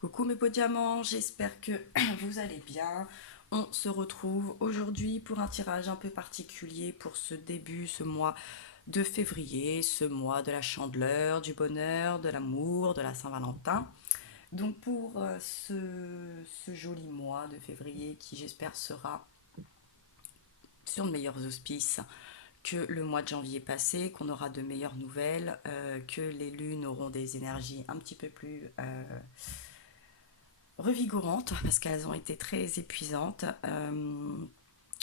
Coucou mes beaux diamants, j'espère que vous allez bien. On se retrouve aujourd'hui pour un tirage un peu particulier pour ce début, ce mois de février, ce mois de la chandeleur, du bonheur, de l'amour, de la Saint-Valentin. Donc pour ce joli mois de février qui j'espère sera sur de meilleurs auspices que le mois de janvier passé, qu'on aura de meilleures nouvelles, que les lunes auront des énergies un petit peu plus revigorantes parce qu'elles ont été très épuisantes.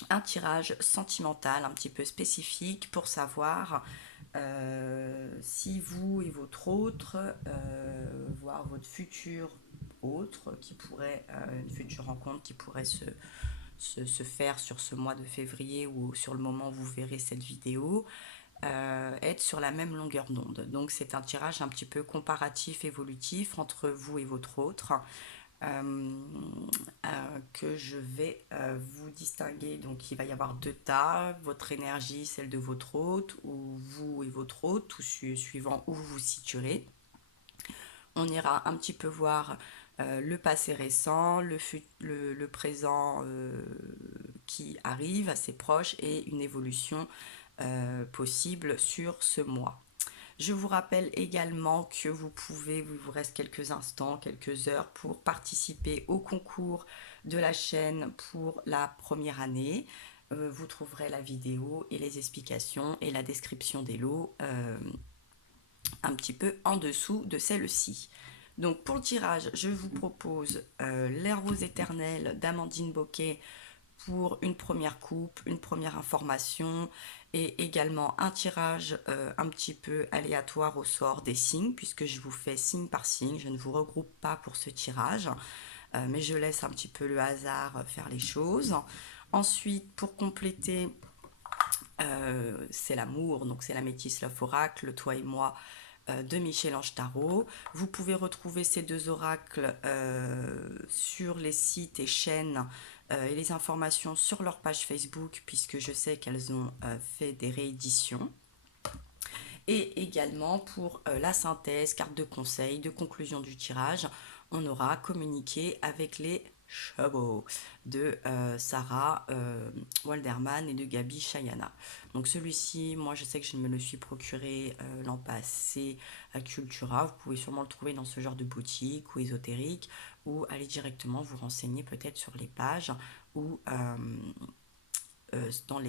Un tirage sentimental un petit peu spécifique pour savoir si vous et votre autre, voire votre futur autre, qui pourrait, une future rencontre qui pourrait se faire sur ce mois de février ou sur le moment où vous verrez cette vidéo, être sur la même longueur d'onde. Donc c'est un tirage un petit peu comparatif, évolutif entre vous et votre autre. euh, que je vais vous distinguer. Donc il va y avoir deux tas, votre énergie, celle de votre hôte, ou vous et votre hôte, tout suivant où vous vous situerez. On ira un petit peu voir le passé récent, le présent qui arrive assez proche et une évolution possible sur ce mois. Je vous rappelle également que vous pouvez, il vous reste quelques instants, quelques heures pour participer au concours de la chaîne pour la première année. Vous trouverez la vidéo et les explications et la description des lots un petit peu en dessous de celle-ci. Donc pour le tirage, je vous propose l'air rose éternel d'Amandine Boquet pour une première coupe, une première information et également un tirage un petit peu aléatoire au sort des signes puisque je vous fais signe par signe, je ne vous regroupe pas pour ce tirage mais je laisse un petit peu le hasard faire les choses. Ensuite, pour compléter, c'est l'amour, donc c'est la métisse Love Oracle, toi et moi, de Michel-Ange Tarot. Vous pouvez retrouver ces deux oracles sur les sites et chaînes et les informations sur leur page Facebook, puisque je sais qu'elles ont fait des rééditions. Et également pour la synthèse, carte de conseil, de conclusion du tirage, on aura communiqué avec les chevaux de Sarah Walderman et de Gabi Chayana. Donc celui-ci, moi je sais que je me le suis procuré l'an passé à Cultura. Vous pouvez sûrement le trouver dans ce genre de boutique ou ésotérique ou aller directement vous renseigner peut-être sur les pages ou sur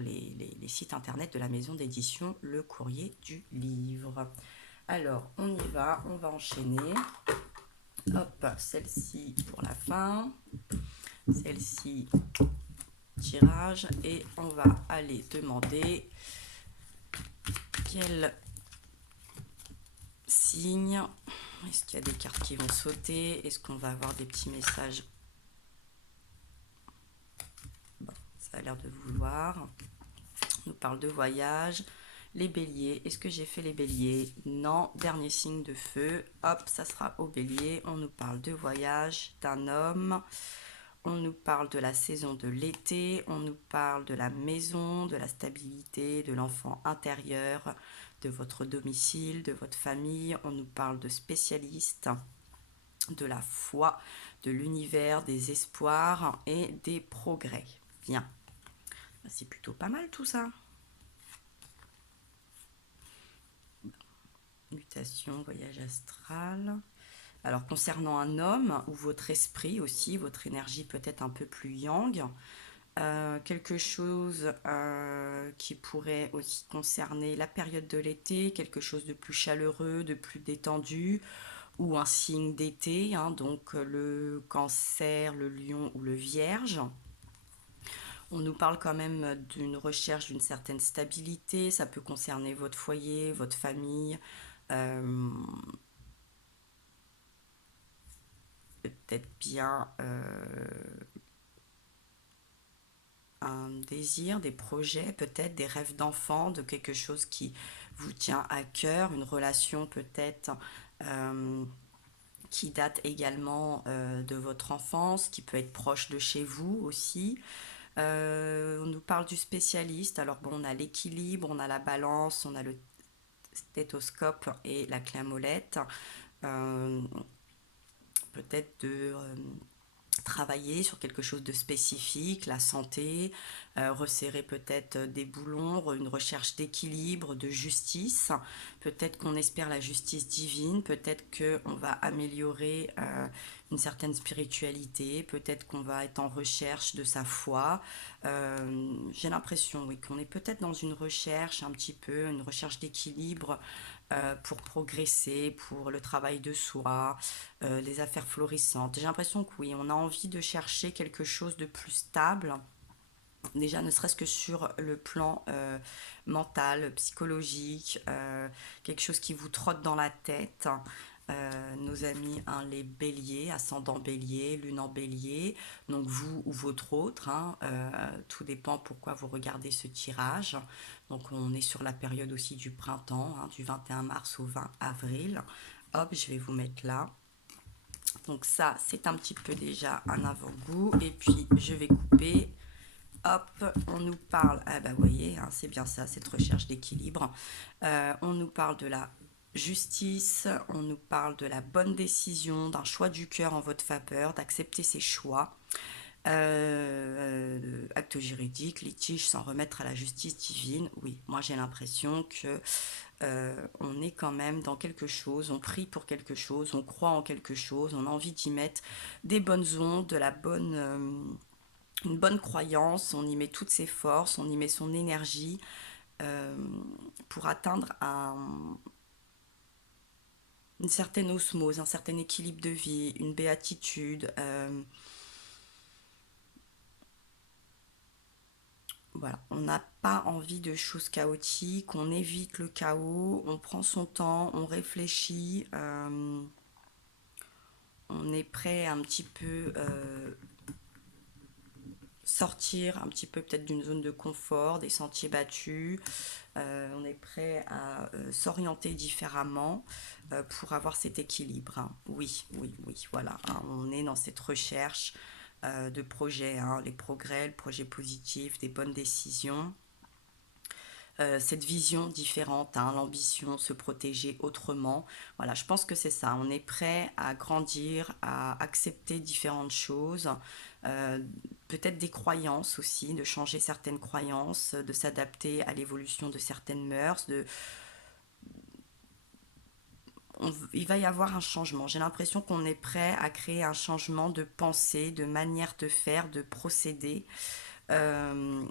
les sites internet de la maison d'édition Le Courrier du Livre. Alors, on y va, on va enchaîner. Hop, celle-ci pour la fin, celle-ci tirage, et on va aller demander quel signe. Est-ce qu'il y a des cartes qui vont sauter? Est-ce qu'on va avoir des petits messages? Bon, ça a l'air de vouloir. On nous parle de voyage. Les béliers, est-ce que j'ai fait les béliers? Non. Dernier signe de feu, hop, ça sera au bélier. On nous parle de voyage, d'un homme, on nous parle de la saison de l'été, on nous parle de la maison, de la stabilité, de l'enfant intérieur, de votre domicile, de votre famille, on nous parle de spécialistes, de la foi, de l'univers, des espoirs et des progrès. Bien, c'est plutôt pas mal tout ça. Mutation, voyage astral. Alors concernant un homme ou votre esprit aussi, votre énergie peut-être un peu plus yang, quelque chose qui pourrait aussi concerner la période de l'été, quelque chose de plus chaleureux, de plus détendu, ou un signe d'été, hein, donc le cancer, le lion ou le vierge. On nous parle quand même d'une recherche d'une certaine stabilité, ça peut concerner votre foyer, votre famille, euh, peut-être bien un désir, des projets, peut-être des rêves d'enfant, de quelque chose qui vous tient à cœur, une relation peut-être qui date également de votre enfance, qui peut être proche de chez vous aussi. On nous parle du spécialiste, alors bon, on a l'équilibre, on a la balance, on a le stéthoscope et la clé à molette. Euh, peut-être de travailler sur quelque chose de spécifique, la santé, resserrer peut-être des boulons, une recherche d'équilibre, de justice. Peut-être qu'on espère la justice divine, peut-être qu'on va améliorer une certaine spiritualité, peut-être qu'on va être en recherche de sa foi. J'ai l'impression, oui, qu'on est peut-être dans une recherche un petit peu, une recherche d'équilibre pour progresser, pour le travail de soi, les affaires florissantes. J'ai l'impression que oui, on a envie de chercher quelque chose de plus stable, déjà ne serait-ce que sur le plan mental, psychologique, quelque chose qui vous trotte dans la tête. Nos amis, hein, les béliers, ascendant bélier, lune en bélier, donc vous ou votre autre, hein, tout dépend pourquoi vous regardez ce tirage. Donc on est sur la période aussi du printemps, hein, du 21 mars au 20 avril. Hop, je vais vous mettre là. Donc ça, c'est un petit peu déjà un avant-goût. Et puis, je vais couper. Hop, on nous parle, ah bah vous voyez, hein, c'est bien ça, cette recherche d'équilibre. On nous parle de la justice, on nous parle de la bonne décision, d'un choix du cœur en votre faveur, d'accepter ses choix. Acte juridique, litige sans remettre à la justice divine. Oui, moi j'ai l'impression que on est quand même dans quelque chose, on prie pour quelque chose, on croit en quelque chose, on a envie d'y mettre des bonnes ondes, de la bonne, une bonne croyance, on y met toutes ses forces, on y met son énergie euh, pour atteindre une certaine osmose, un certain équilibre de vie, une béatitude. Voilà, on n'a pas envie de choses chaotiques, on évite le chaos, on prend son temps, on réfléchit, on est prêt à un petit peu sortir un petit peu peut-être d'une zone de confort, des sentiers battus. On est prêt à s'orienter différemment pour avoir cet équilibre, hein. Oui, oui, oui, voilà, hein. On est dans cette recherche de projets, hein, les progrès, le projet positif, des bonnes décisions. Cette vision différente, hein, l'ambition, se protéger autrement. Voilà, je pense que c'est ça. On est prêt à grandir, à accepter différentes choses, euh, peut-être des croyances aussi, de changer certaines croyances, de s'adapter à l'évolution de certaines mœurs. Il va y avoir un changement. J'ai l'impression qu'on est prêt à créer un changement de pensée, de manière de faire, de procéder. Euh,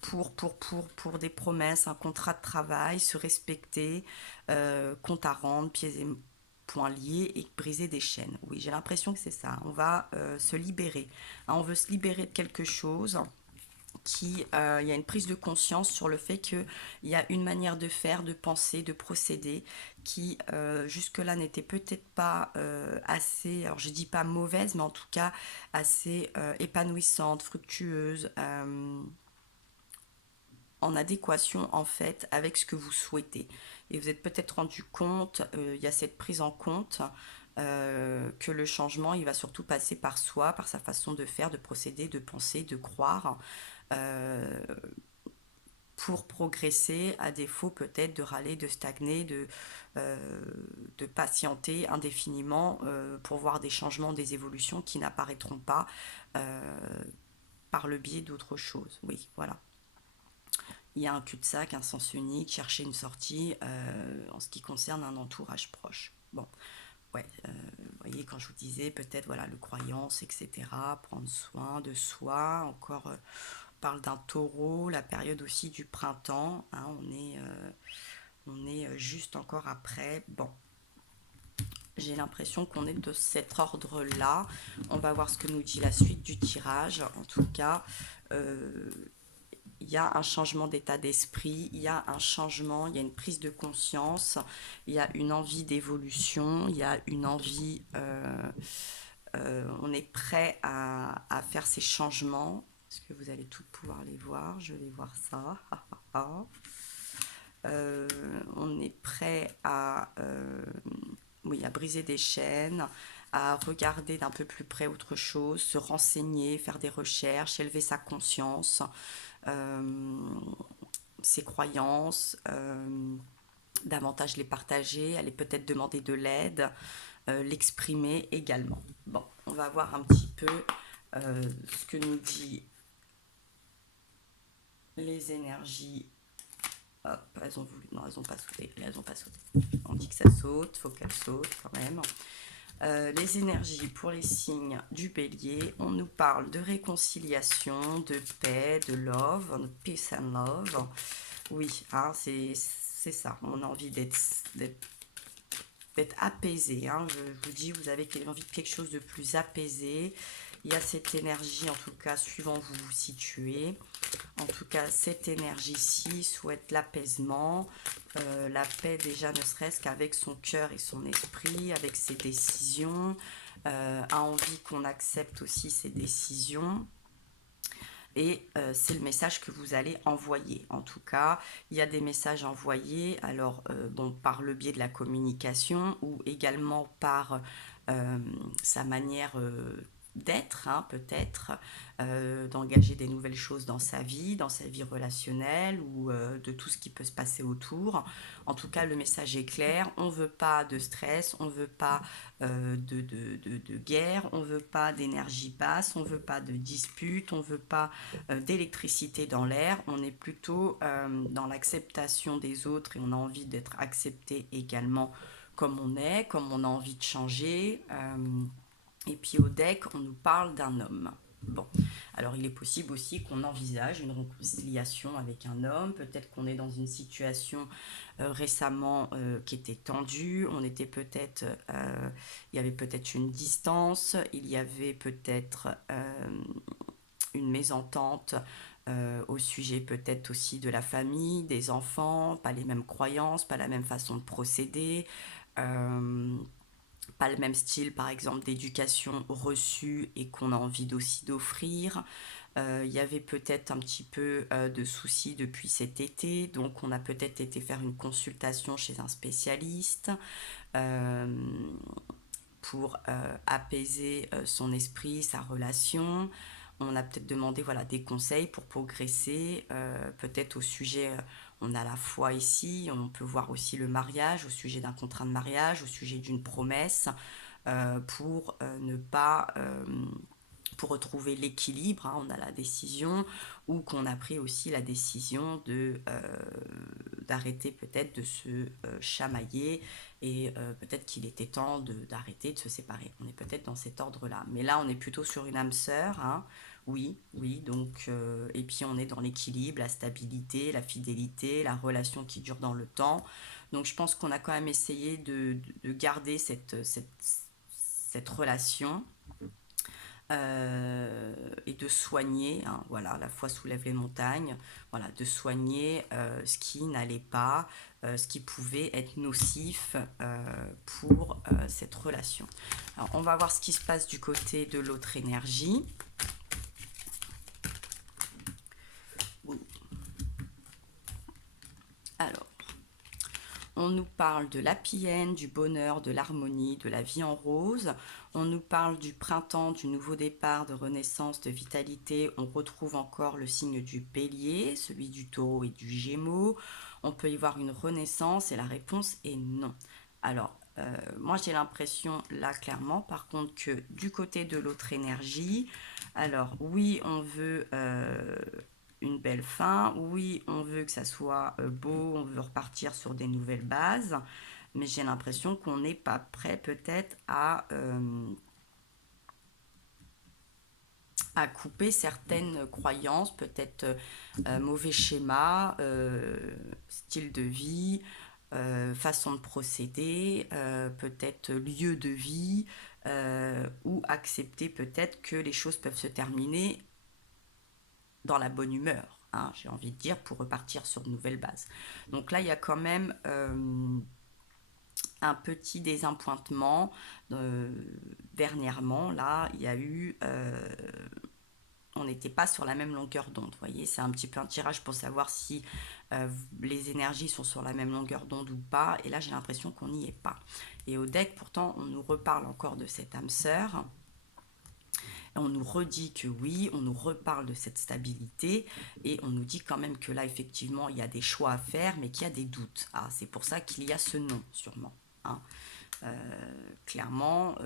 pour des promesses, un contrat de travail, se respecter, compte à rendre, pieds et poings liés et briser des chaînes. Oui, j'ai l'impression que c'est ça. On va se libérer, hein. On veut se libérer de quelque chose il y a une prise de conscience sur le fait qu'il y a une manière de faire, de penser, de procéder qui jusque-là n'était peut-être pas assez, alors je dis pas mauvaise, mais en tout cas assez épanouissante, fructueuse, en adéquation en fait avec ce que vous souhaitez. Et vous êtes peut-être rendu compte, il y a cette prise en compte que le changement, il va surtout passer par soi, par sa façon de faire, de procéder, de penser, de croire, euh, pour progresser, à défaut peut-être de râler, de stagner, euh, de patienter indéfiniment pour voir des changements, des évolutions qui n'apparaîtront pas par le biais d'autre chose. Oui, voilà. Il y a un cul-de-sac, un sens unique, chercher une sortie en ce qui concerne un entourage proche. Bon, ouais, vous voyez, quand je vous disais, peut-être, voilà, le croyance, etc., prendre soin de soi, encore, on parle d'un taureau, la période aussi du printemps, hein, on est juste encore après. Bon, j'ai l'impression qu'on est de cet ordre-là. On va voir ce que nous dit la suite du tirage. En tout cas, euh, il y a un changement d'état d'esprit, il y a un changement, il y a une prise de conscience, il y a une envie d'évolution, il y a une envie, on est prêt à faire ces changements. Est-ce que vous allez toutes pouvoir les voir? Je vais voir ça. Euh, on est prêt oui, à briser des chaînes, à regarder d'un peu plus près autre chose, se renseigner, faire des recherches, élever sa conscience, euh, ses croyances, davantage les partager, aller peut-être demander de l'aide, l'exprimer également. Bon, on va voir un petit peu ce que nous dit les énergies. Hop, elles ont voulu. Non, elles n'ont pas sauté. Elles ont pas sauté. On dit que ça saute, faut qu'elles sautent quand même. Les énergies pour les signes du Bélier, on nous parle de réconciliation, de paix, de love, de peace and love. Oui, hein, c'est ça. On a envie d'être apaisé. Hein. Je vous dis, vous avez envie de quelque chose de plus apaisé. Il y a cette énergie, en tout cas, suivant où vous vous situez. En tout cas, cette énergie-ci souhaite l'apaisement, la paix déjà, ne serait-ce qu'avec son cœur et son esprit, avec ses décisions, a envie qu'on accepte aussi ses décisions. Et c'est le message que vous allez envoyer. En tout cas, il y a des messages envoyés, alors bon, par le biais de la communication ou également par sa manière d'être, hein, peut-être, d'engager des nouvelles choses dans sa vie relationnelle ou de tout ce qui peut se passer autour. En tout cas, le message est clair, on ne veut pas de stress, on ne veut pas de guerre, on ne veut pas d'énergie basse, on ne veut pas de dispute, on ne veut pas d'électricité dans l'air, on est plutôt dans l'acceptation des autres et on a envie d'être accepté également comme on a envie de changer. Et puis au deck, on nous parle d'un homme. Bon, alors il est possible aussi qu'on envisage une réconciliation avec un homme, peut-être qu'on est dans une situation récemment qui était tendue, on était peut-être, il y avait peut-être une distance, il y avait peut-être une mésentente au sujet peut-être aussi de la famille, des enfants, pas les mêmes croyances, pas la même façon de procéder. Pas le même style par exemple d'éducation reçue et qu'on a envie aussi d'offrir. Il y avait peut-être un petit peu de soucis depuis cet été, donc on a peut-être été faire une consultation chez un spécialiste euh, pour apaiser son esprit, sa relation. On a peut-être demandé voilà, des conseils pour progresser, peut-être au sujet, on a la foi ici, on peut voir aussi le mariage, au sujet d'un contrat de mariage, au sujet d'une promesse, pour ne pas pour retrouver l'équilibre, hein, on a la décision, ou qu'on a pris aussi la décision d'arrêter peut-être de se chamailler, et peut-être qu'il était temps d'arrêter de se séparer. On est peut-être dans cet ordre-là. Mais là, on est plutôt sur une âme sœur, hein. Oui, oui, donc, et puis on est dans l'équilibre, la stabilité, la fidélité, la relation qui dure dans le temps. Donc je pense qu'on a quand même essayé de garder cette relation, et de soigner, hein, voilà, la foi soulève les montagnes, voilà, de soigner ce qui n'allait pas, ce qui pouvait être nocif pour cette relation. Alors, on va voir ce qui se passe du côté de l'autre énergie. Alors, on nous parle de l'happy end, du bonheur, de l'harmonie, de la vie en rose. On nous parle du printemps, du nouveau départ, de renaissance, de vitalité. On retrouve encore le signe du bélier, celui du taureau et du gémeaux. On peut y voir une renaissance et la réponse est non. Alors, moi j'ai l'impression là clairement par contre que du côté de l'autre énergie, alors oui on veut une belle fin, oui on veut que ça soit beau, on veut repartir sur des nouvelles bases, mais j'ai l'impression qu'on n'est pas prêt peut-être à couper certaines croyances, peut-être mauvais schéma, style de vie, façon de procéder, peut-être lieu de vie, ou accepter peut-être que les choses peuvent se terminer dans la bonne humeur, hein, j'ai envie de dire, pour repartir sur de nouvelles bases. Donc là, il y a quand même un petit désappointement. Dernièrement, là, il y a eu... on n'était pas sur la même longueur d'onde, vous voyez, c'est un petit peu un tirage pour savoir si les énergies sont sur la même longueur d'onde ou pas, et là j'ai l'impression qu'on n'y est pas. Et au deck, pourtant, on nous reparle encore de cette âme sœur, et on nous redit que oui, on nous reparle de cette stabilité et on nous dit quand même que là, effectivement, il y a des choix à faire, mais qu'il y a des doutes. Ah, c'est pour ça qu'il y a ce nom, sûrement. Hein. Clairement,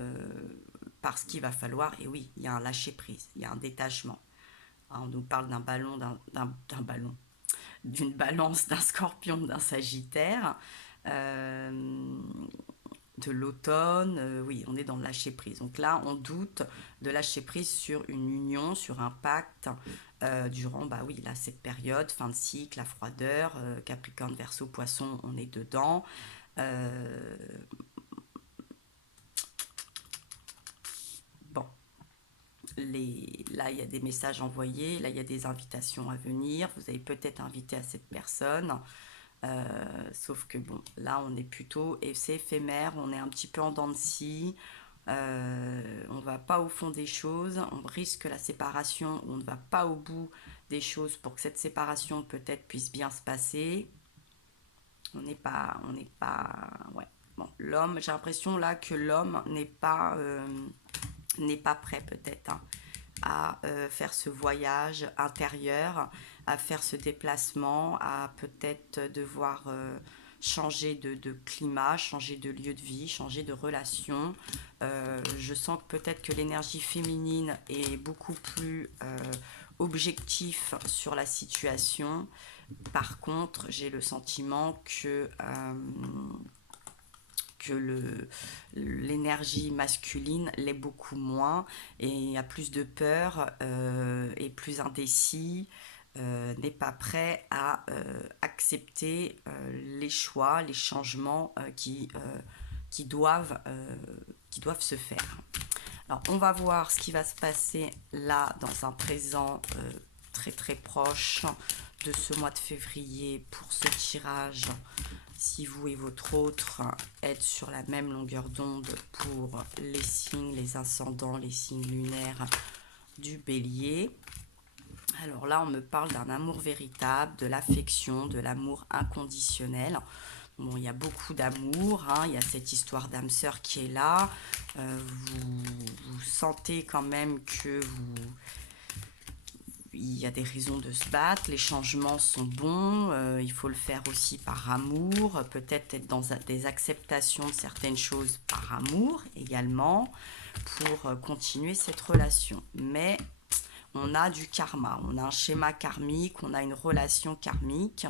parce qu'il va falloir, et oui, il y a un lâcher-prise, il y a un détachement. Hein, on nous parle d'un ballon, d'un ballon, d'une balance, d'un scorpion, d'un sagittaire. Euh, de l'automne, oui, on est dans le lâcher prise. Donc là, on doute de lâcher prise sur une union, sur un pacte durant, bah oui, là, cette période, fin de cycle, la froideur, Capricorne, Verseau, Poisson, on est dedans. Euh, bon, là, il y a des messages envoyés, là, il y a des invitations à venir. Vous avez peut-être invité à cette personne. Sauf que bon, là on est plutôt, et c'est éphémère, on est un petit peu en dents de scie, on va pas au fond des choses, on risque la séparation, on ne va pas au bout des choses pour que cette séparation peut-être puisse bien se passer. Ouais. Bon, l'homme, j'ai l'impression là que l'homme n'est pas prêt peut-être, hein, à faire ce voyage intérieur, à faire ce déplacement, à peut-être devoir changer de climat, changer de lieu de vie, changer de relation. Je sens que peut-être que l'énergie féminine est beaucoup plus objectif sur la situation. Par contre, j'ai le sentiment que l'énergie masculine l'est beaucoup moins et il y a plus de peur et plus indécis, n'est pas prêt à accepter les choix, les changements qui doivent se faire. Alors on va voir ce qui va se passer là dans un présent très très proche de ce mois de février pour ce tirage, si vous et votre autre êtes sur la même longueur d'onde pour les signes, les ascendants, les signes lunaires du bélier. Alors là, on me parle d'un amour véritable, de l'affection, de l'amour inconditionnel. Bon, il y a beaucoup d'amour, hein, il y a cette histoire d'âme sœur qui est là. Vous sentez quand même que il y a des raisons de se battre, les changements sont bons, il faut le faire aussi par amour, peut-être être dans des acceptations de certaines choses par amour également, pour continuer cette relation. Mais on a du karma, on a un schéma karmique, on a une relation karmique.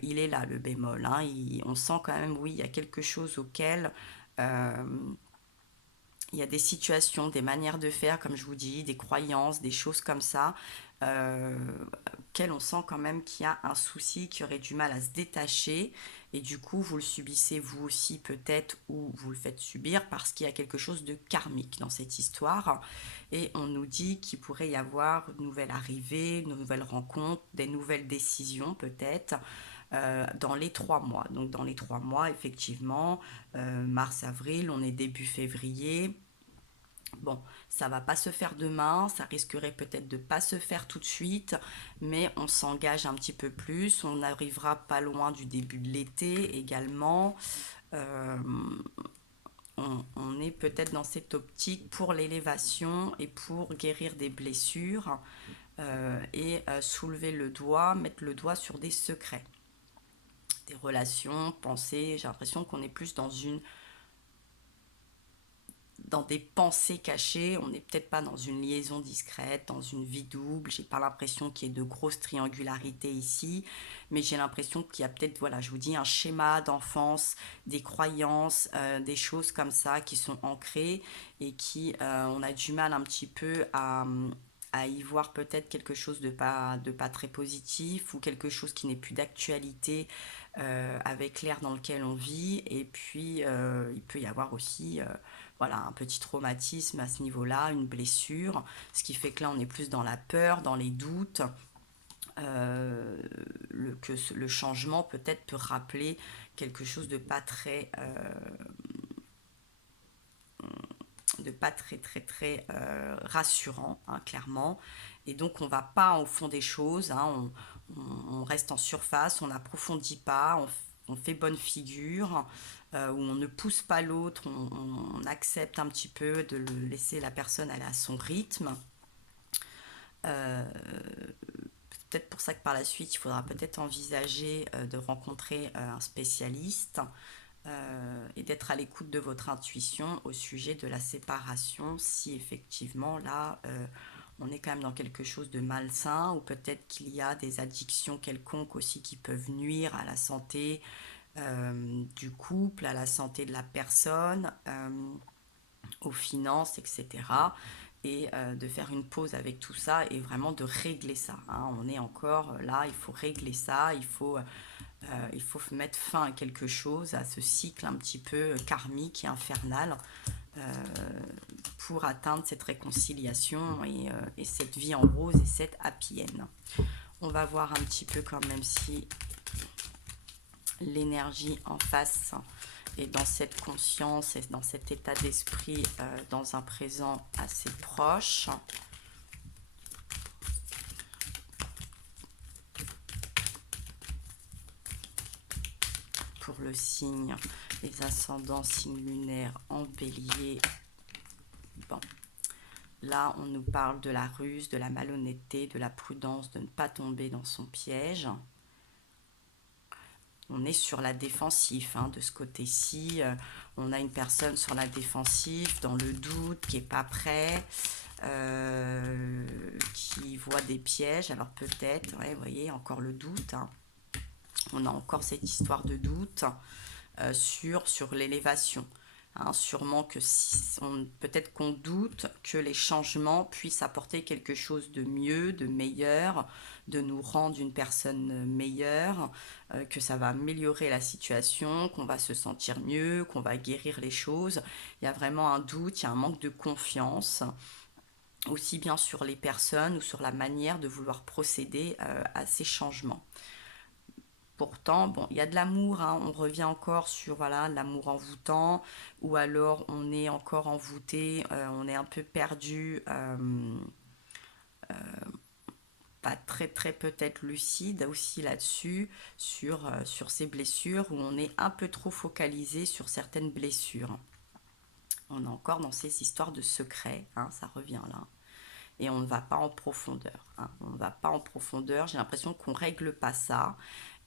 Il est là le bémol, hein, on sent quand même, oui, il y a quelque chose auquel il y a des situations, des manières de faire, comme je vous dis, des croyances, des choses comme ça, auxquelles on sent quand même qu'il y a un souci, qui aurait du mal à se détacher, et du coup vous le subissez vous aussi peut-être, ou vous le faites subir parce qu'il y a quelque chose de karmique dans cette histoire, et on nous dit qu'il pourrait y avoir une nouvelle arrivée, une nouvelle rencontre, des nouvelles décisions peut-être, dans les 3 mois. Donc dans les 3 mois, effectivement, mars-avril, on est début février. Bon, ça va pas se faire demain, ça risquerait peut-être de pas se faire tout de suite, mais on s'engage un petit peu plus, on n'arrivera pas loin du début de l'été également. Euh, on est peut-être dans cette optique pour l'élévation et pour guérir des blessures, et soulever le doigt, mettre le doigt sur des secrets, des relations, pensées. J'ai l'impression qu'on est plus dans des pensées cachées, on n'est peut-être pas dans une liaison discrète, dans une vie double. J'ai pas l'impression qu'il y ait de grosses triangularités ici, mais j'ai l'impression qu'il y a peut-être, voilà, je vous dis, un schéma d'enfance, des croyances, des choses comme ça qui sont ancrées et qui, on a du mal un petit peu à y voir peut-être quelque chose de pas très positif, ou quelque chose qui n'est plus d'actualité avec l'ère dans lequel on vit. Et puis il peut y avoir aussi voilà, un petit traumatisme à ce niveau-là, une blessure, ce qui fait que là on est plus dans la peur, dans les doutes, que le changement peut-être peut rappeler quelque chose de pas très très très rassurant, hein, clairement. Et donc on va pas au fond des choses, hein, on reste en surface, on n'approfondit pas, on fait bonne figure, où on ne pousse pas l'autre, on accepte un petit peu de laisser la personne aller à son rythme. Euh, Peut-être pour ça que par la suite, il faudra peut-être envisager de rencontrer un spécialiste et d'être à l'écoute de votre intuition au sujet de la séparation, si effectivement là, on est quand même dans quelque chose de malsain, ou peut-être qu'il y a des addictions quelconques aussi qui peuvent nuire à la santé du couple, à la santé de la personne, aux finances, etc. Et de faire une pause avec tout ça et vraiment de régler ça, hein. On est encore là, il faut régler ça, il faut mettre fin à quelque chose, à ce cycle un petit peu karmique et infernal, euh, pour atteindre cette réconciliation et cette vie en rose et cette happy end. On va voir un petit peu quand même si l'énergie en face est dans cette conscience et dans cet état d'esprit, dans un présent assez proche. Pour le signe, les ascendants signes lunaires en bélier. Bon, là on nous parle de la ruse, de la malhonnêteté, de la prudence, de ne pas tomber dans son piège. On est sur la défensive, hein, de ce côté-ci. On a une personne sur la défensive, dans le doute, qui n'est pas prêt, qui voit des pièges. Alors peut-être, ouais, vous voyez, encore le doute, hein. On a encore cette histoire de doute sur l'élévation. Hein, sûrement que peut-être qu'on doute que les changements puissent apporter quelque chose de mieux, de meilleur, de nous rendre une personne meilleure, que ça va améliorer la situation, qu'on va se sentir mieux, qu'on va guérir les choses. Il y a vraiment un doute, il y a un manque de confiance, aussi bien sur les personnes ou sur la manière de vouloir procéder à ces changements. Pourtant, bon, il y a de l'amour, hein. On revient encore sur voilà, l'amour envoûtant, ou alors on est encore envoûté, on est un peu perdu, pas très très peut-être lucide aussi là-dessus, sur ces blessures, où on est un peu trop focalisé sur certaines blessures. On est encore dans ces histoires de secrets, hein, ça revient là. Et on ne va pas en profondeur, hein. On ne va pas en profondeur. J'ai l'impression qu'on ne règle pas ça.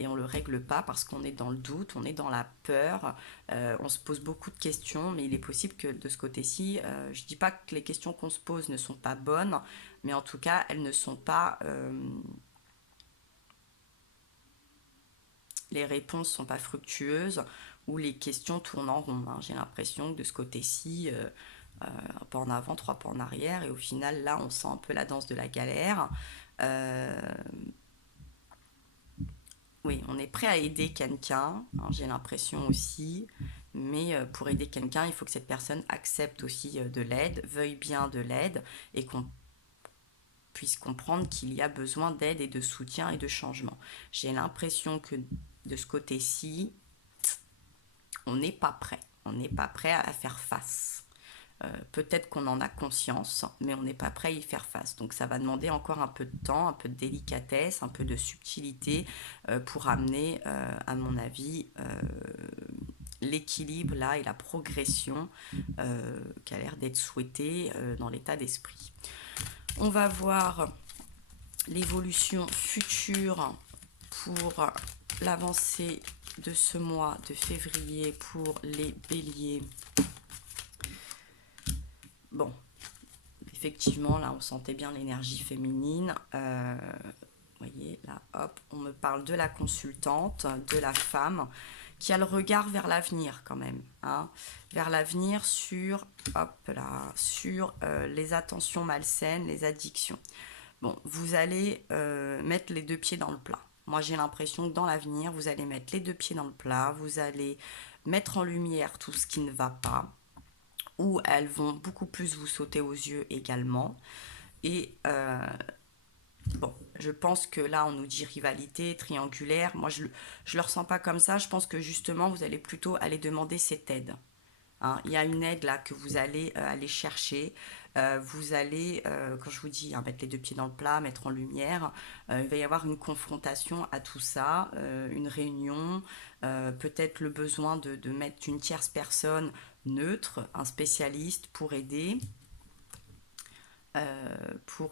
Et on ne le règle pas parce qu'on est dans le doute, on est dans la peur. On se pose beaucoup de questions, mais il est possible que de ce côté-ci, je ne dis pas que les questions qu'on se pose ne sont pas bonnes, mais en tout cas, elles ne sont pas... les réponses ne sont pas fructueuses, ou les questions tournent en rond, hein. J'ai l'impression que de ce côté-ci... un pas en avant, trois pas en arrière, et au final là on sent un peu la danse de la galère. Oui, on est prêt à aider quelqu'un, hein, j'ai l'impression aussi, mais pour aider quelqu'un, il faut que cette personne accepte aussi de l'aide, veuille bien de l'aide, et qu'on puisse comprendre qu'il y a besoin d'aide et de soutien et de changement. J'ai l'impression que de ce côté-ci, on n'est pas prêt, on n'est pas prêt à faire face. Peut-être qu'on en a conscience, mais on n'est pas prêt à y faire face. Donc ça va demander encore un peu de temps, un peu de délicatesse, un peu de subtilité pour amener, à mon avis, l'équilibre là et la progression qui a l'air d'être souhaitée dans l'état d'esprit. On va voir l'évolution future pour l'avancée de ce mois de février pour les béliers. Bon, effectivement, là, on sentait bien l'énergie féminine. Vous voyez, là, hop, on me parle de la consultante, de la femme, qui a le regard vers l'avenir quand même, hein, vers l'avenir sur, hop là, sur les attentions malsaines, les addictions. Bon, vous allez mettre les deux pieds dans le plat. Moi, j'ai l'impression que dans l'avenir, vous allez mettre les deux pieds dans le plat, vous allez mettre en lumière tout ce qui ne va pas, où elles vont beaucoup plus vous sauter aux yeux également. Et bon, je pense que là, on nous dit rivalité, triangulaire. Moi, je ne le ressens pas comme ça. Je pense que justement, vous allez plutôt aller demander cette aide. Hein, il y a une aide là que vous allez aller chercher. Vous allez, quand je vous dis hein, mettre les deux pieds dans le plat, mettre en lumière, il va y avoir une confrontation à tout ça, une réunion, peut-être le besoin de mettre une tierce personne neutre, un spécialiste pour aider,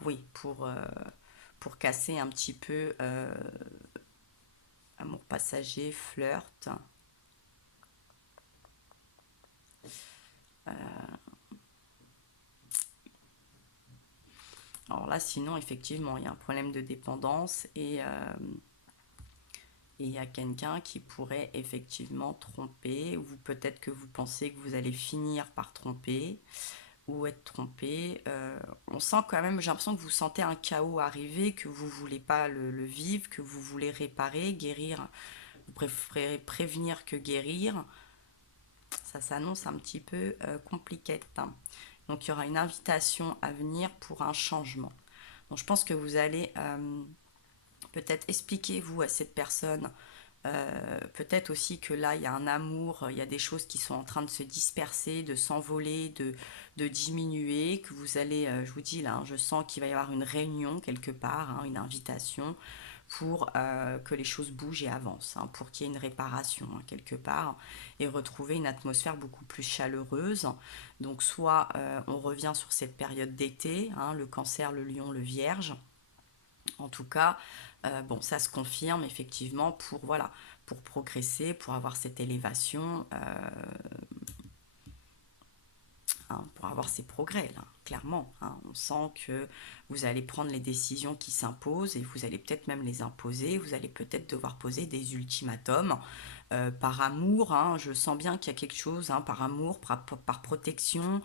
oui, pour casser un petit peu amour passager, flirt. Alors là, sinon, effectivement, il y a un problème de dépendance et il y a quelqu'un qui pourrait effectivement tromper, ou peut-être que vous pensez que vous allez finir par tromper ou être trompé. On sent quand même, j'ai l'impression que vous sentez un chaos arriver, que vous voulez pas le vivre, que vous voulez réparer, guérir. Vous préférez prévenir que guérir. Ça s'annonce un petit peu compliqué. Donc il y aura une invitation à venir pour un changement. Donc je pense que vous allez peut-être expliquer vous à cette personne, peut-être aussi que là il y a un amour, il y a des choses qui sont en train de se disperser, de s'envoler, de diminuer, que vous allez, je vous dis là, hein, je sens qu'il va y avoir une réunion quelque part, hein, une invitation pour que les choses bougent et avancent, hein, pour qu'il y ait une réparation hein, quelque part et retrouver une atmosphère beaucoup plus chaleureuse. Donc soit on revient sur cette période d'été, hein, le cancer, le lion, le vierge. En tout cas, bon, ça se confirme effectivement pour voilà, pour progresser, pour avoir cette élévation, hein, pour avoir ces progrès là, clairement. Hein. On sent que vous allez prendre les décisions qui s'imposent et vous allez peut-être même les imposer. Vous allez peut-être devoir poser des ultimatums par amour. Hein, je sens bien qu'il y a quelque chose hein, par amour, par protection,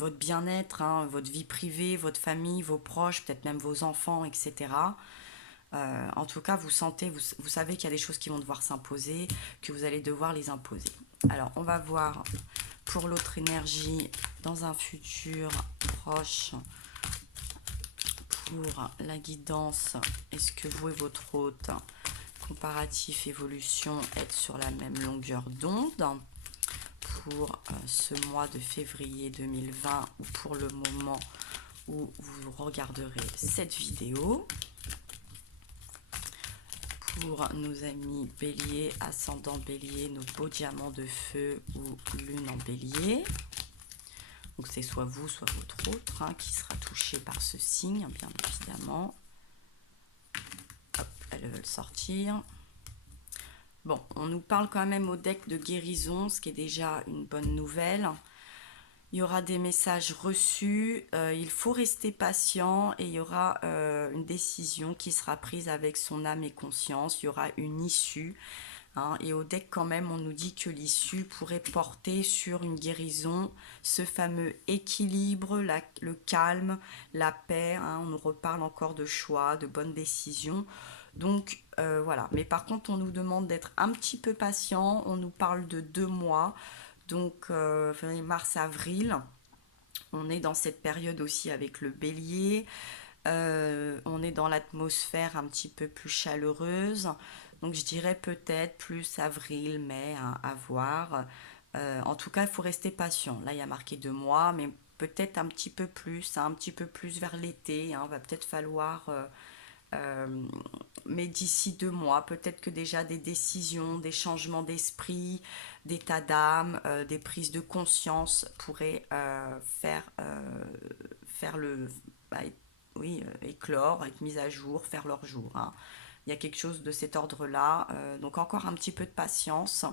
votre bien-être, hein, votre vie privée, votre famille, vos proches, peut-être même vos enfants, etc. En tout cas, vous savez qu'il y a des choses qui vont devoir s'imposer, que vous allez devoir les imposer. Alors, on va voir pour l'autre énergie dans un futur proche pour la guidance. Est-ce que vous et votre hôte, comparatif, évolution, êtes sur la même longueur d'onde pour ce mois de février 2020 ou pour le moment où vous regarderez cette vidéo? Pour nos amis bélier, ascendant bélier, nos beaux diamants de feu ou lune en bélier. Donc c'est soit vous, soit votre autre hein, qui sera touché par ce signe, bien évidemment. Hop, elles veulent sortir. Bon, on nous parle quand même au deck de guérison, ce qui est déjà une bonne nouvelle. Il y aura des messages reçus, il faut rester patient et il y aura une décision qui sera prise avec son âme et conscience, il y aura une issue. Hein, et au deck quand même, on nous dit que l'issue pourrait porter sur une guérison, ce fameux équilibre, le calme, la paix. Hein, on nous reparle encore de choix, de bonnes décisions. Donc voilà, mais par contre on nous demande d'être un petit peu patient, on nous parle de 2 mois, donc février, mars, avril. On est dans cette période aussi avec le bélier. On est dans l'atmosphère un petit peu plus chaleureuse. Donc je dirais peut-être plus avril, mai, hein, à voir. En tout cas, il faut rester patient. Là, il y a marqué 2 mois, mais peut-être un petit peu plus, hein, un petit peu plus vers l'été. Hein, va peut-être falloir mais d'ici 2 mois, peut-être que déjà des décisions, des changements d'esprit, d'état d'âme, des prises de conscience pourraient faire bah, oui, éclore, être mises à jour, faire leur jour. Hein. Il y a quelque chose de cet ordre-là. Donc encore un petit peu de patience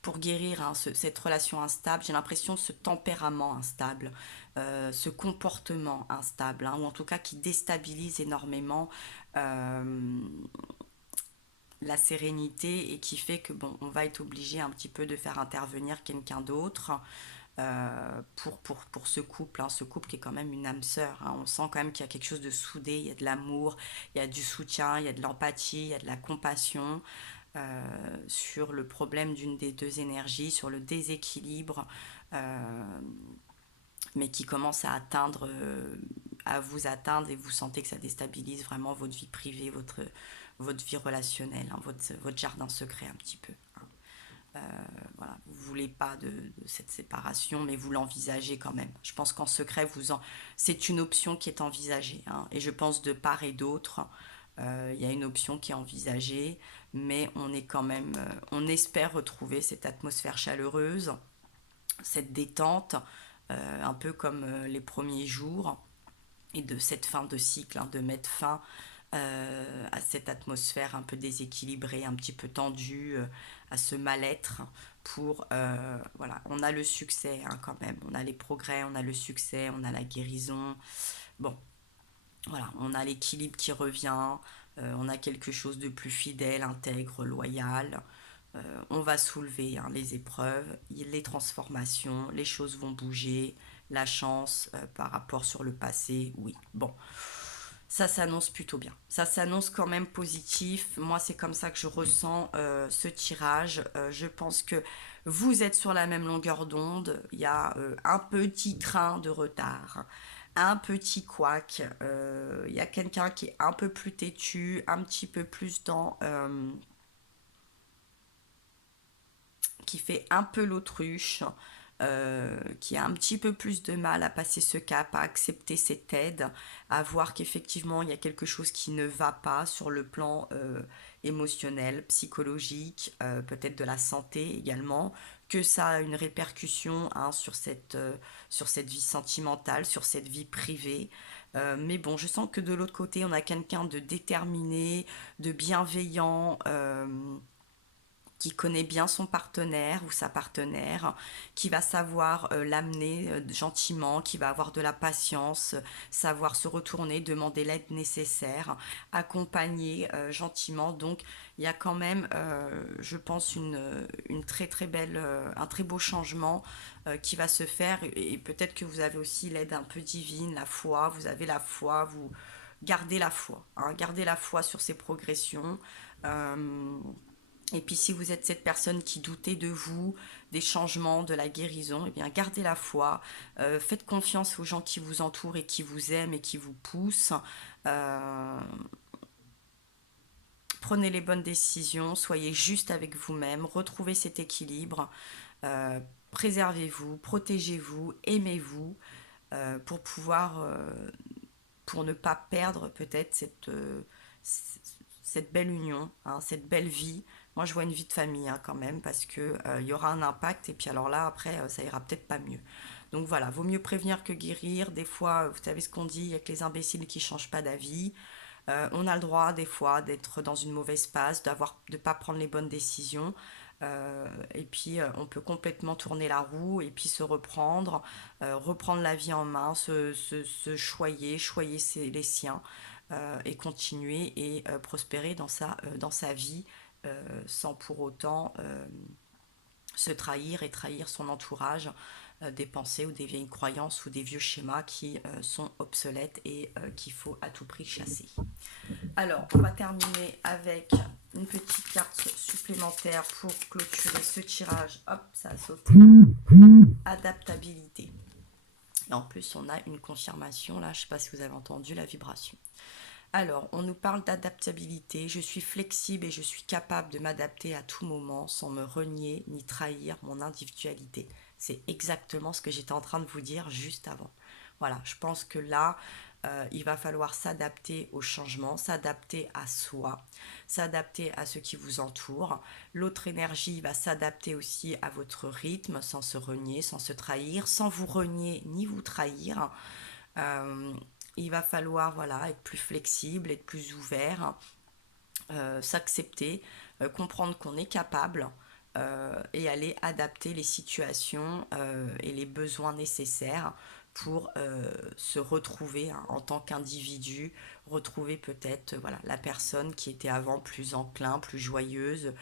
pour guérir hein, cette relation instable. J'ai l'impression ce tempérament instable, ce comportement instable, hein, ou en tout cas qui déstabilise énormément euh, la sérénité et qui fait que bon, on va être obligé un petit peu de faire intervenir quelqu'un d'autre. Pour ce couple, hein, ce couple qui est quand même une âme sœur. Hein. On sent quand même qu'il y a quelque chose de soudé, il y a de l'amour, il y a du soutien, il y a de l'empathie, il y a de la compassion sur le problème d'une des deux énergies, sur le déséquilibre, mais qui commence à vous atteindre et vous sentez que ça déstabilise vraiment votre vie privée, votre vie relationnelle, hein, votre jardin secret un petit peu. Hein. voilà, vous voulez pas de cette séparation, mais vous l'envisagez quand même. Je pense qu'en secret, c'est une option qui est envisagée, hein. Et je pense de part et d'autre, il y a une option qui est envisagée, mais on est quand même, on espère retrouver cette atmosphère chaleureuse, cette détente, un peu comme les premiers jours, et de cette fin de cycle, hein, de mettre fin à cette atmosphère un peu déséquilibrée, un petit peu tendue, à ce mal-être pour... voilà, on a le succès, hein, quand même, on a les progrès, on a le succès, on a la guérison. Bon, voilà, on a l'équilibre qui revient, on a quelque chose de plus fidèle, intègre, loyal. On va soulever, hein, les épreuves, les transformations, les choses vont bouger, la chance par rapport sur le passé, oui. Bon, ça s'annonce plutôt bien. Ça s'annonce quand même positif. Moi, c'est comme ça que je ressens ce tirage. Je pense que vous êtes sur la même longueur d'onde. Il y a un petit train de retard, un petit couac. Il y a quelqu'un qui est un peu plus têtu, un petit peu plus dans... qui fait un peu l'autruche, qui a un petit peu plus de mal à passer ce cap, à accepter cette aide, à voir qu'effectivement il y a quelque chose qui ne va pas sur le plan émotionnel, psychologique, peut-être de la santé également, que ça a une répercussion, hein, sur cette vie sentimentale, sur cette vie privée. Mais bon, je sens que de l'autre côté, on a quelqu'un de déterminé, de bienveillant, qui connaît bien son partenaire ou sa partenaire, qui va savoir l'amener gentiment, qui va avoir de la patience, savoir se retourner, demander l'aide nécessaire, accompagner gentiment. Donc il y a quand même, je pense, une très très belle, un très beau changement qui va se faire. Et peut-être que vous avez aussi l'aide un peu divine, la foi, vous avez la foi, vous gardez la foi, hein, gardez la foi sur ces progressions. Euh, et puis si vous êtes cette personne qui doutait de vous, des changements, de la guérison, eh bien gardez la foi, faites confiance aux gens qui vous entourent et qui vous aiment et qui vous poussent. Euh, Prenez les bonnes décisions, soyez juste avec vous-même, retrouvez cet équilibre, euh, préservez-vous, protégez-vous, aimez-vous pour pouvoir, pour ne pas perdre peut-être cette belle union, hein, cette belle vie. Moi, je vois une vie de famille, hein, quand même, parce que il y aura un impact, et puis alors là, après, ça ira peut-être pas mieux. Donc voilà, vaut mieux prévenir que guérir. Des fois, vous savez ce qu'on dit, il y a que les imbéciles qui changent pas d'avis. On a le droit, des fois, d'être dans une mauvaise passe, de pas prendre les bonnes décisions. Et puis, on peut complètement tourner la roue et puis se reprendre, reprendre la vie en main, se choyer les siens, et continuer et prospérer dans sa vie, sans pour autant se trahir et trahir son entourage, des pensées ou des vieilles croyances ou des vieux schémas qui sont obsolètes et qu'il faut à tout prix chasser. Alors, on va terminer avec une petite carte supplémentaire pour clôturer ce tirage. Hop, ça a sauté. Adaptabilité. Et en plus, on a une confirmation là, je ne sais pas si vous avez entendu la vibration. Alors, on nous parle d'adaptabilité. Je suis flexible et je suis capable de m'adapter à tout moment sans me renier ni trahir mon individualité. C'est exactement ce que j'étais en train de vous dire juste avant. Voilà, je pense que là, il va falloir s'adapter au changement, s'adapter à soi, s'adapter à ce qui vous entoure. L'autre énergie va s'adapter aussi à votre rythme, sans se renier, sans se trahir, sans vous renier ni vous trahir. Euh, il va falloir, voilà, être plus flexible, être plus ouvert, s'accepter, comprendre qu'on est capable, et aller adapter les situations et les besoins nécessaires pour se retrouver, hein, en tant qu'individu, retrouver peut-être, voilà, la personne qui était avant plus enclin, plus joyeuse,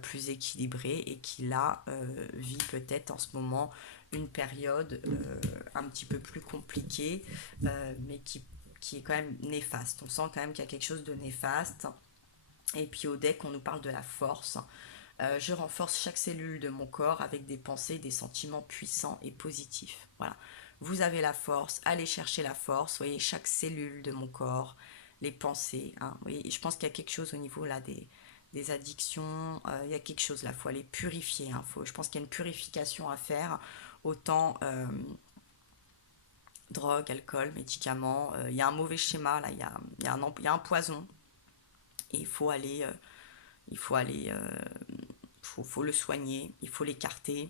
plus équilibrée, et qui là vit peut-être en ce moment une période un petit peu plus compliquée, mais qui est quand même néfaste. On sent quand même qu'il y a quelque chose de néfaste. Et puis au deck, on nous parle de la force. Je renforce chaque cellule de mon corps avec des pensées, des sentiments puissants et positifs. Voilà. Vous avez la force, allez chercher la force. Vous voyez, chaque cellule de mon corps, les pensées, hein. Vous voyez, je pense qu'il y a quelque chose au niveau là des addictions, il y a quelque chose là, il faut aller purifier, hein. Je pense qu'il y a une purification à faire, autant drogue, alcool, médicaments, il y a un mauvais schéma là, il y a un poison, et il faut aller, faut le soigner, il faut l'écarter.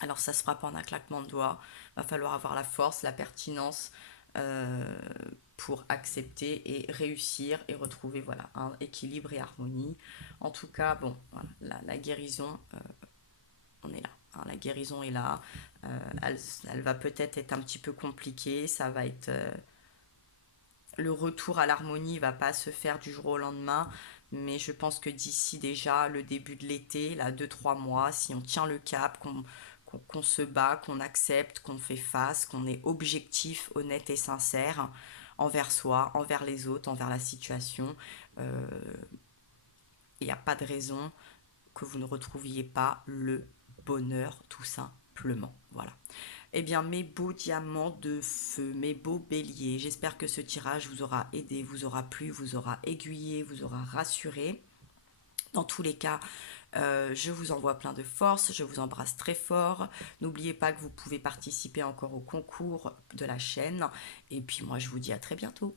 Alors ça se fera pas en un claquement de doigts, va falloir avoir la force, la pertinence euh, pour accepter et réussir et retrouver voilà un équilibre et harmonie. En tout cas, bon, voilà, la guérison, on est là, hein, la guérison est là. Elle va peut-être être un petit peu compliquée, ça va être le retour à l'harmonie va pas se faire du jour au lendemain, mais je pense que d'ici déjà le début de l'été, là 2 3 mois, si on tient le cap, qu'on se bat, qu'on accepte, qu'on fait face, qu'on est objectif, honnête et sincère envers soi, envers les autres, envers la situation, euh, il n'y a pas de raison que vous ne retrouviez pas le bonheur tout simplement. Voilà. Eh bien, mes beaux diamants de feu, mes beaux béliers, j'espère que ce tirage vous aura aidé, vous aura plu, vous aura aiguillé, vous aura rassuré. Dans tous les cas, je vous envoie plein de force, je vous embrasse très fort. N'oubliez pas que vous pouvez participer encore au concours de la chaîne. Et puis moi, je vous dis à très bientôt.